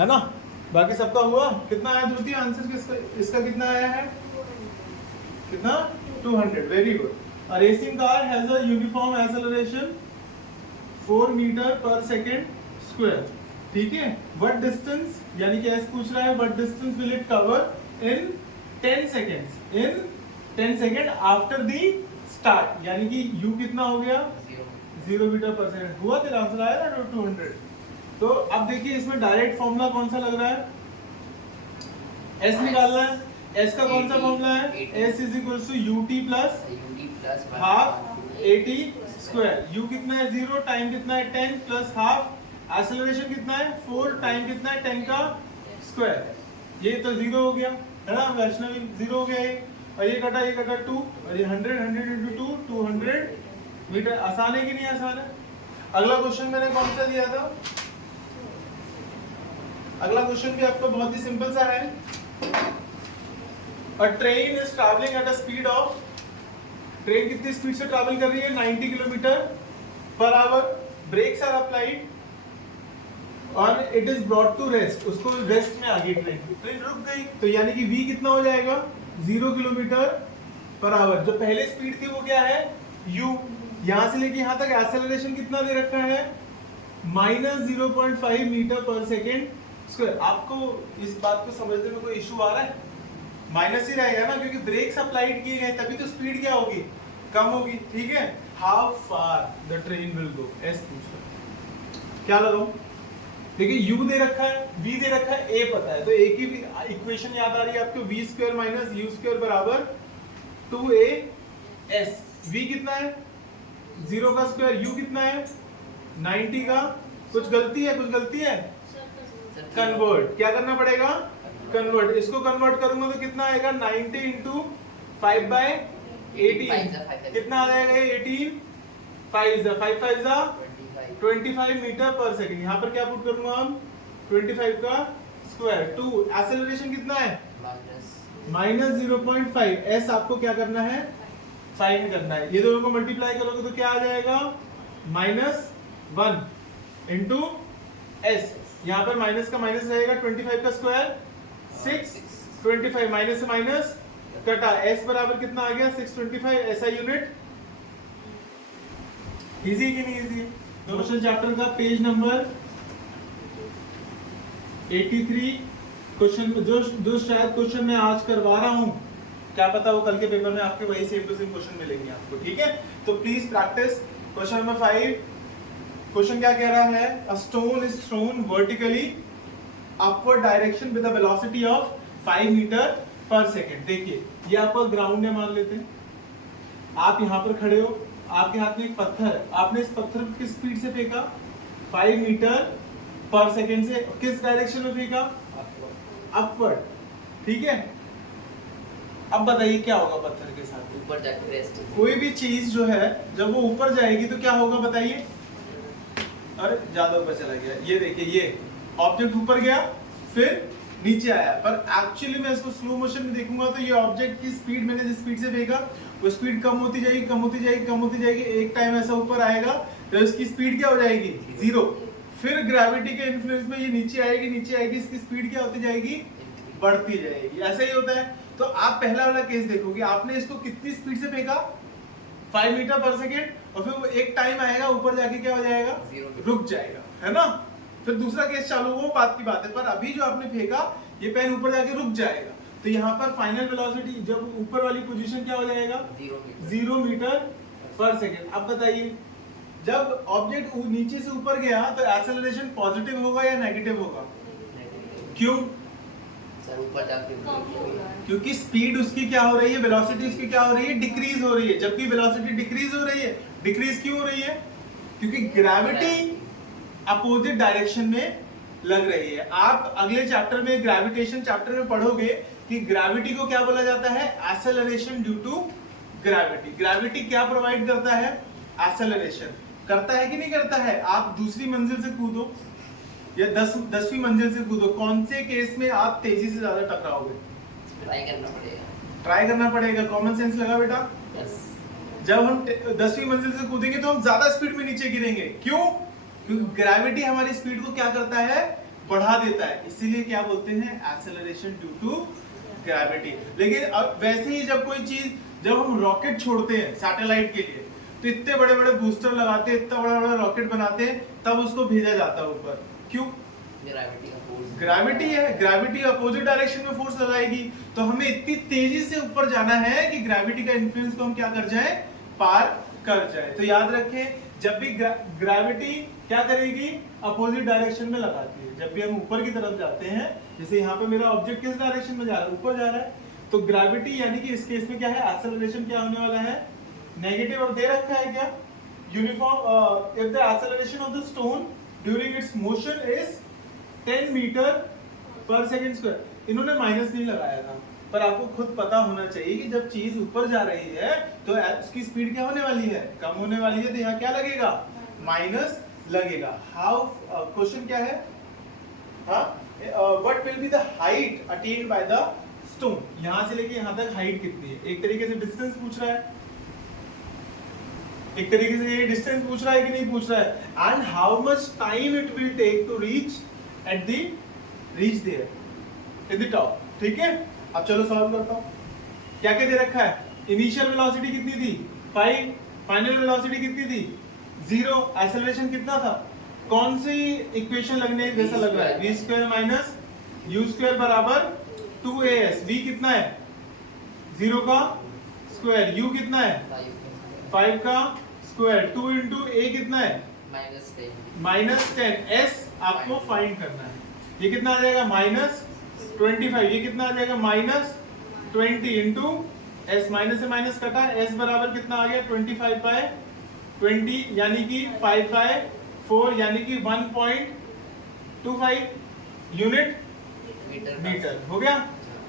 है ना। बाकी सबका हुआ। कितना आया ध्रुति आंसर किसका, इसका कितना आया है, कितना 200, very good. A racing car has a uniform acceleration 4 metre per second square, ठीक है। What distance, यानी कि S पूछ रहा है what distance will it cover in 10 seconds, in 10 second after the start, यानी कि U कितना हो गया 0 मीटर पर सेकेंड। हुआ तेरा आंसर आया ना 200। तो अब देखिए इसमें डायरेक्ट फॉर्मूला कौन सा लग रहा है, S निकालना है। S का कौन सा फॉर्मूला है, S is equal to UT plus half AT square. U कितना है 0, टाइम कितना है 10 प्लस हाफ, एक्सेलरेशन कितना है 4, टाइम कितना है 10 का स्क्वायर। ये तो 0 हो गया है ना, वैष्णवी 0 हो गया ये, और ये कटा 2, और ये 100 into 2 200 मीटर। आसान है कि नहीं आसान है। अगला क्वेश्चन मैंने कौन सा दिया था, अगला क्वेश्चन भी आपका बहुत ही सिंपल सा है। A train is traveling at a speed of, train कितनी स्पीड से ट्रैवल कर रही है 90 kilometre per hour. Brakes are applied और it is brought to rest, उसको रेस्ट में आ गई ट्रेन रुक गई, तो यानी कि v कितना हो जाएगा 0 किलोमीटर पर आवर। जो पहले स्पीड थी वो क्या है u, यहां से लेके यहां तक एक्सेलरेशन कितना दे रखा है -0.5 मीटर पर सेकेंड स्क्वायर। आपको इस बात को समझने में कोई इशू आ रहा है, माइनस ही रहेगा ना, क्योंकि ब्रेक्स अप्लाइड किए गए तभी तो स्पीड क्या होगी कम होगी, ठीक है। How far the train will go, S पूछ रहा, क्या लगाऊं। देखिए u दे रखा है, v दे रखा है, a पता है, तो एक ही इक्वेशन याद आ रही है आपको, v square minus u square बराबर 2as। v कितना है 0 का स्क्वायर, u कितना है 90 का, कुछ गलती है कन्वर्ट, क्या करना पड़ेगा कन्वर्ट। इसको कन्वर्ट करूंगा तो कितना आएगा 90 इंटू 5/18, कितना आ जाएगा 18, 5 जा 25 मीटर पर सेकेंड। यहाँ पर क्या पुट करूंगा हम 25 का स्क्वायर 2, एक्सेलरेशन कितना है -0.5। एस आपको क्या करना है फाइंड करना है, ये दोनों को मल्टीप्लाई करोगे तो क्या आ जाएगा -1 इंटू एस। यहाँ पर माइनस का माइनस रहेगा 25 का स्क्वायर 6, 25 माइनस से माइनस कटा, s बराबर कितना आ गया 625 SI यूनिट। इजी कि नहीं इजी। क्वेश्चन चैप्टर का पेज नंबर 83 क्वेश्चन, जो शायद क्वेश्चन मैं आज करवा रहा हूं, क्या पता वो कल के पेपर में आपके वही सेम टू सेम क्वेश्चन मिलेंगे आपको, ठीक है। तो please practice. Question number 5, question क्या कह रहा है, a stone is thrown vertically upward direction with a velocity of 5 metre per second. देखिए ये आपका ग्राउंड है, मान लेते हैं आप यहाँ पर खड़े हो, आपके हाथ में एक पत्थर है, आपने इस पत्थर को किस स्पीड से फेंका 5 मीटर पर सेकेंड से, किस डायरेक्शन में फेंका अपवर्ड, ठीक है। अब बताइए क्या होगा पत्थर के साथ, ऊपर जाके रेस्ट। कोई भी चीज जो है जब वो ऊपर जाएगी तो क्या होगा बताइए, अरे ज्यादा ऊपर चला गया, ये देखिए ये ऑब्जेक्ट ऊपर गया फिर नीचे आया, पर एक्चुअली मैं इसको स्लो मोशन में देखूंगा तो ये ऑब्जेक्ट की स्पीड मैंने जिस स्पीड से फेंका वो स्पीड कम होती जाएगी, एक टाइम ऐसा ऊपर आएगा तो इसकी स्पीड क्या हो जाएगी 0, फिर ग्रेविटी के इन्फ्लुएंस में ये नीचे आएगी, इसकी स्पीड क्या होती जाएगी बढ़ती जाएगी, ऐसा ही होता है। तो आप पहला वाला केस देखोगे, आपने इसको कितनी स्पीड से फेंका 5 मीटर पर सेकेंड, और फिर वो एक टाइम आएगा ऊपर जाके क्या हो जाएगा रुक जाएगा, है ना। फिर दूसरा केस चालू, वो बात की बात है, पर अभी जो आपने फेंका ये पेन ऊपर जाके रुक जाएगा, तो यहाँ पर फाइनल वेलोसिटी जब ऊपर वाली पोजीशन क्या हो जाएगा 0 मीटर पर सेकेंड। अब बताइए जब ऑब्जेक्ट नीचे से ऊपर गया तो एक्सेलरेशन पॉजिटिव होगा या नेगेटिव होगा, क्यों ऊपर जाके क्योंकि स्पीड उसकी क्या हो रही है, वेलोसिटी उसकी क्या हो रही है डिक्रीज हो रही है, जबकि वेलोसिटी डिक्रीज हो रही है। डिक्रीज क्यों हो रही है, क्योंकि ग्रेविटी अपोजिट डायरेक्शन में लग रही है। आप अगले चैप्टर में ग्रेविटेशन चैप्टर में पढ़ोगे कि ग्रेविटी को क्या बोला जाता है acceleration due to gravity. Gravity क्या प्रोवाइड करता है एक्सेलरेशन, करता है कि नहीं करता है। आप दूसरी मंजिल से कूदो या 10वीं मंजिल से कूदो, कौन से केस में आप तेजी से ज्यादा टकराओगे, ट्राई करना पड़ेगा। कॉमन सेंस लगा बेटा। जब हम 10वीं मंजिल से कूदेंगे तो हम ज्यादा स्पीड में नीचे गिरेंगे, क्यों, क्योंकि ग्रेविटी हमारी स्पीड को क्या करता है बढ़ा देता है, इसीलिए क्या बोलते हैं, एक्सेलरेशन ड्यू टू ग्रेविटी। लेकिन अब वैसे ही जब कोई चीज, जब हम रॉकेट छोड़ते हैं सैटेलाइट के लिए, तो इतने बड़े बड़े बूस्टर लगाते हैं, इतना बड़ा बड़ा रॉकेट बनाते हैं, तब उसको भेजा जाता है ऊपर। क्यों? ग्रेविटी का फोर्स, ग्रेविटी है, ग्रेविटी अपोजिट डायरेक्शन में फोर्स लगाएगी, तो हमें इतनी तेजी से ऊपर जाना है कि ग्रेविटी का इन्फ्लुएंस को हम क्या कर जाए, पार कर जाए। तो याद रखें, जब भी ग्रेविटी क्या करेगी, अपोजिट डायरेक्शन में लगाती है। जब भी हम ऊपर की तरफ जाते हैं, जैसे यहाँ पे मेरा ऑब्जेक्ट किस डायरेक्शन में जा रहा है, ऊपर जा रहा है, तो ग्रेविटी यानी कि इस केस में क्या है, एक्सेलरेशन क्या होने वाला है, नेगेटिव। और दे रखा है क्या, uniform, if the acceleration of the stone during its motion is 10 metre per second square. इन्होंने माइनस नहीं लगाया था, पर आपको खुद पता होना चाहिए कि जब चीज ऊपर जा रही है तो उसकी स्पीड क्या होने वाली है, कम होने वाली है, तो यहाँ क्या लगेगा, माइनस लगेगा। हाउ, क्वेश्चन क्या है, हाँ, what will be the height attend by the stone. यहाँ से लेके यहाँ तक हाइट कितनी है, एक तरीके से डिस्टेंस पूछ रहा है, एक तरीके से ये डिस्टेंस पूछ रहा है कि नहीं पूछ रहा है, and how much time it will take to reach at the reach there in the top. ठीक है, अब चलो सॉल्व करता हूं। क्या क्या दे रखा है, इनिशियल वेलोसिटी कितनी थी 5, फाइनल वेलोसिटी कितनी थी 0, एक्सेलरेशन कितना था, कौन सी इक्वेशन लगने जैसा लग रहा है, v square minus u square बराबर 2as। v कितना है, 0 का स्क्वायर, u कितना है 5 का स्क्वायर, 2 इंटू a कितना है -10, s आपको फाइंड करना है। ये कितना आ जाएगा -25, ये कितना आ जाएगा -20 इंटू s, माइनस से माइनस कटा, s बराबर कितना आ गया 25/20, यानी कि 5/4, यानी कि 1.25 यूनिट मीटर हो गया।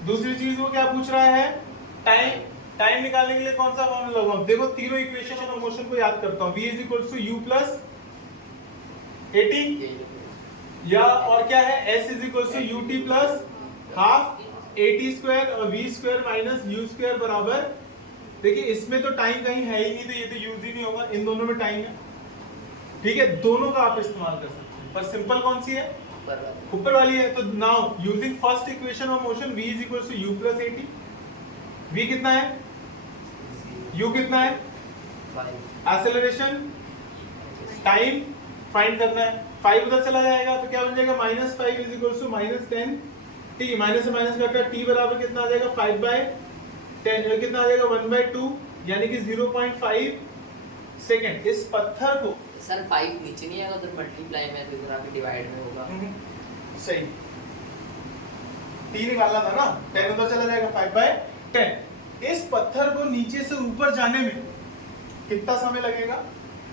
दूसरी चीज वो क्या पूछ रहा है, टाइम। टाइम निकालने के लिए कौन सा फॉर्मूला लगाऊं, देखो तीनों इक्वेशन और मोशन को याद करता हूं, v = u + 80, या और क्या है, s = ut + हाफ 80 स्क्वायर, और v square minus u square बराबर, देखिए इसमें तो टाइम कहीं है ही नहीं, तो ये तो यूज ही नहीं होगा, इन दोनों में टाइम है। ठीक है, दोनों का आप इस्तेमाल कर सकते हैं, पर सिंपल कौन सी है, ऊपर वाली है। तो now using first equation of motion, v = u + 80, v कितना है, u कितना है, एक्सेलरेशन, टाइम फाइंड करना है, 5 उधर चला जाएगा तो क्या बन जाएगा, -5 = -10 t, माइनस से माइनस करके t बराबर कितना आ जाएगा 5/10, कितना आ जाएगा 1/2, यानी कि 0.5 सेकंड। इस पत्थर को सर 5 नीचे नहीं आएगा, तो मल्टीप्लाई में तो इधर आके डिवाइड में होगा। सही, t निकालना था ना, 10 उधर चला जाएगा 5/10। इस पत्थर को नीचे से ऊपर जाने में कितना समय लगेगा,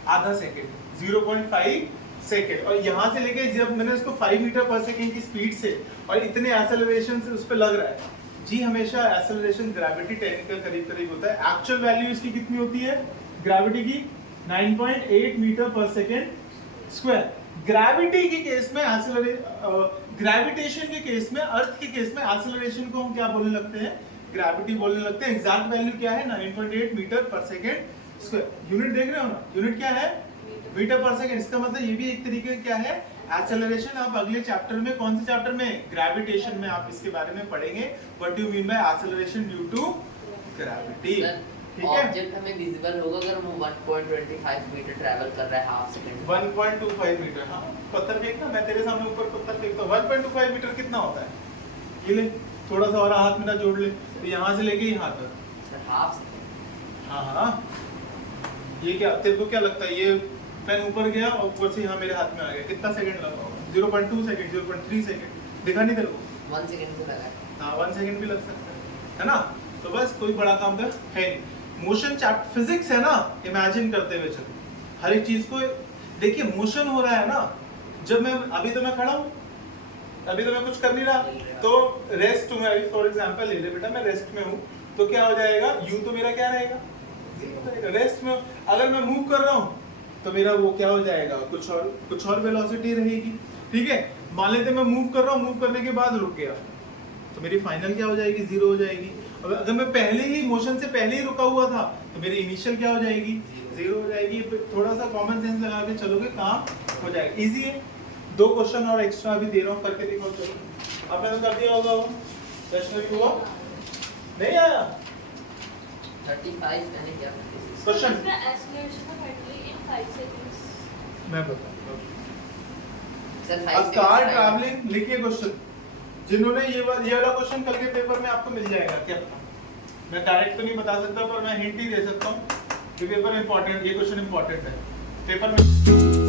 आधा सेकंड, 0.5 सेकंड। और यहाँ से लेके जब मैंने इसको 5 मीटर पर सेकंड की स्पीड से और इतने एक्सेलरेशन से उस पे लग रहा है जी, हमेशा एक्सेलरेशन ग्रेविटी 10 के करीब करीब होता है। एक्चुअल वैल्यू इसकी कितनी होती है ग्रेविटी की, 9.8 metre per second square. Gravity के केस में ग्रेविटेशन के केस में, अर्थ के केस में एक्सेलरेशन को हम क्या बोलने लगते हैं, ग्रेविटी बोलने लगते हैं। एग्जैक्ट वैल्यू क्या है, 9.8 metre per second square. Unit देख रहे हो ना, यूनिट क्या है, मीटर पर सेकंड। इसका मतलब ये भी एक तरीके का क्या है, एक्सेलरेशन। आप अगले चैप्टर में, कौन से चैप्टर में, ग्रेविटेशन में, आप इसके बारे में पढ़ेंगे, what do you mean by acceleration due to gravity. ठीक है, ऑब्जेक्ट हमें विजिबल होगा अगर वो 1.25 मीटर ट्रैवल कर रहा है हाफ सेकंड, 1.25 मीटर। हाँ, पत्थर फेंकना, मैं तेरे सामने ऊपर पत्थर फेंकता हूँ, 1.25 मीटर कितना होता है, ये ले थोड़ा सा और हाथ मेरा जोड़ ले, तो यहाँ से लेके यहाँ तक सर हाफ सेकंड। हाँ हाँ, ये क्या तेरे को क्या लगता है, ये पेन ऊपर गया और ऊपर से यहाँ मेरे हाथ में आ गया, कितना सेकंड लगा होगा, 0.2 सेकंड, 0.3 सेकंड, देखा नहीं तेरे को, 1 सेकंड भी लगा है। हाँ 1 सेकंड भी लग सकता है ना। तो बस कोई बड़ा काम का है नहीं। मोशन चैप्टर फिजिक्स है ना, इमेजिन करते हुए चलो हर एक चीज को। देखिए मोशन हो रहा है ना, जब मैं अभी तो मैं खड़ा हूँ, अभी तो मैं कुछ कर नहीं रहा, तो रेस्ट में, अभी फॉर एग्जांपल ले ले बेटा, मैं रेस्ट में हूँ, तो क्या हो जाएगा, यू तो मेरा क्या रहेगा, रेस्ट में। अगर मैं मूव कर रहा हूँ तो मेरा वो क्या हो जाएगा, कुछ और वेलोसिटी रहेगी। ठीक है, मान लेते मैं मूव कर रहा हूँ, मूव करने के बाद रुक गया, तो मेरी फाइनल क्या हो जाएगी, 0 हो जाएगी। अब अगर मैं पहले ही मोशन से पहले ही रुका हुआ था तो मेरी इनिशियल क्या हो जाएगी, 0 हो जाएगी। थोड़ा सा कॉमन सेंस लगा के चलोगे, काम हो जाएगा, इजी है। 2 क्वेश्चन और एक्स्ट्रा अभी दे रहा हूँ, करके देखो। चलो आपने तो कर दिया होगा वो, प्रश्न भी हुआ नहीं आया 35 मैंने क्या 36 क्वेश्चन मैं बताऊँ। सर A car traveling, लिखिए क्वेश्चन, जिन्होंने ये वाला क्वेश्चन कल के पेपर में आपको मिल जाएगा क्या पता, मैं डायरेक्ट तो नहीं बता सकता पर मैं हिंट ही दे सकता हूँ कि पेपर इंपॉर्टेंट, ये क्वेश्चन इंपॉर्टेंट है पेपर में।